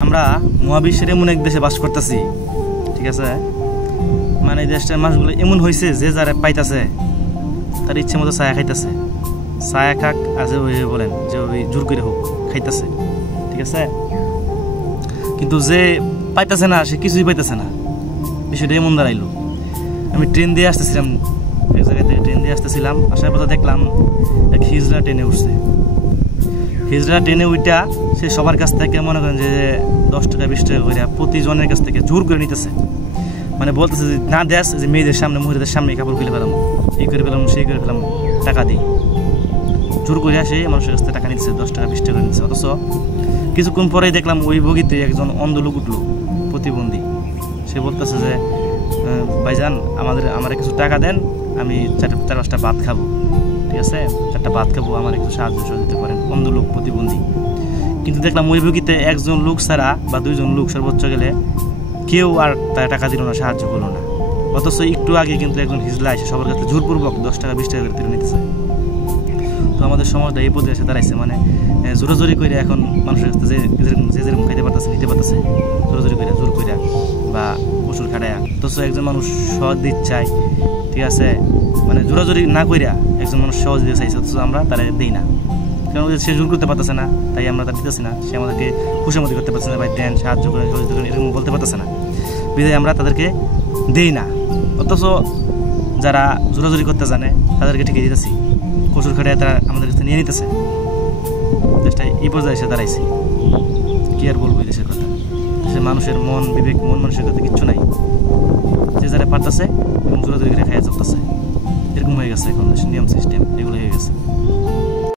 আমরা মহাবিশ্বের এমন এক দেশে বাস করতেছি, ঠিক আছে। মানে দেশটার মানুষগুলো এমন হয়েছে যে যারা পাইতেছে তার ইচ্ছে মতো ছায়া খাইতেছে, ছায়া খাক আজ ওই বলেন যে ওই জোর করে হোক খাইতেছে, ঠিক আছে। কিন্তু যে পাইতেছে না সে কিছুই পাইতেছে না, বিষয়টা এমন দাঁড়াইলো। আমি ট্রেন দিয়ে আসতেছিলাম, এক জায়গা থেকে ট্রেন দিয়ে আসতেছিলাম, আসার পথে দেখলাম এক হিজড়া ট্রেনে উঠছে। হিজড়া ট্রেনে উইটা সে সবার কাছ থেকে মনে করেন যে 10 টাকা 20 টাকা করে প্রতিজনের কাছ থেকে জোর করে নিতেছে। মানে বলতেছে যে না দেশ যে মেয়েদের সামনে মহিলাদের সামনে কাপড় খুলে ফেলাম, এই করে ফেলাম সেই করে ফেলাম, টাকা দিই, জোর করে আসে মানুষের কাছ থেকে টাকা নিচ্ছে, 10 টাকা 20 টাকা নিচ্ছে। অথচ কিছুক্ষণ পরেই দেখলাম ওই বগিতে একজন অন্ধ লোক উঠলো, প্রতিবন্ধী। সে বলতেছে যে ভাইজান আমার কিছু টাকা দেন, আমি 4-5টা ভাত খাবো, ঠিক আছে, 4টা ভাত খাবো, আমার একটু সাহায্য দিতে পারেন, অন্ধ লোক, প্রতিবন্ধী। কিন্তু দেখলাম ওই বগিতে একজন লোক ছাড়া বা 2জন লোক সর্বোচ্চ গেলে কেউ আর তার টাকা দিল না, সাহায্য করলো না। অথচ একটু আগে কিন্তু একজন হিজলা এসে সবার কাছে জোরপূর্বক 10 টাকা 20 টাকা করে তুলে নিতেছে। তো আমাদের সমাজটা এই পর্যায়ে এসে দাঁড়াইছে, মানে জোরাজোরি করে এখন মানুষের কাছে যে যেরকম খাইতে পারতেছে নিতে পারতেছে, জোরাজোরি করে জোর করে বা প্রচুর খাটায়া। অথচ একজন মানুষ সহজ দিতে চায়, ঠিক আছে, মানে জোরাজোরি না কইরা একজন মানুষ সহজ দিতে চাইছে, অথচ আমরা তারা দিই না। কারণ সে জোর করতে পারতেছে না, তাই আমরা তার দিতেছি না। সে আমাদেরকে খুশামতি করতে পারছে না, ভাই দেন, সাহায্য করেন, সহযোগিতা করেন, এরকম বলতে পারতেছে না, বিধায় আমরা তাদেরকে দেই না। অথচ যারা জোরাজোরি করতে জানে তাদেরকে ঠিকই দিতেছি, প্রচুর খাটায় তারা আমাদের কাছে নিয়ে নিতেছে। দেশটা এই পর্যায়ে এসে দাঁড়াইছি, কি আর বলবো এই দেশের কথা। দেশের মানুষের মন বিবেক, মন মানুষের কথা কিচ্ছু নাই, যে যারা পারতেছে এবং জোরাজোরি করে খাইয়া চলতেছে, এরকম হয়ে গেছে এখন দেশের নিয়ম সিস্টেম, এগুলো হয়ে গেছে।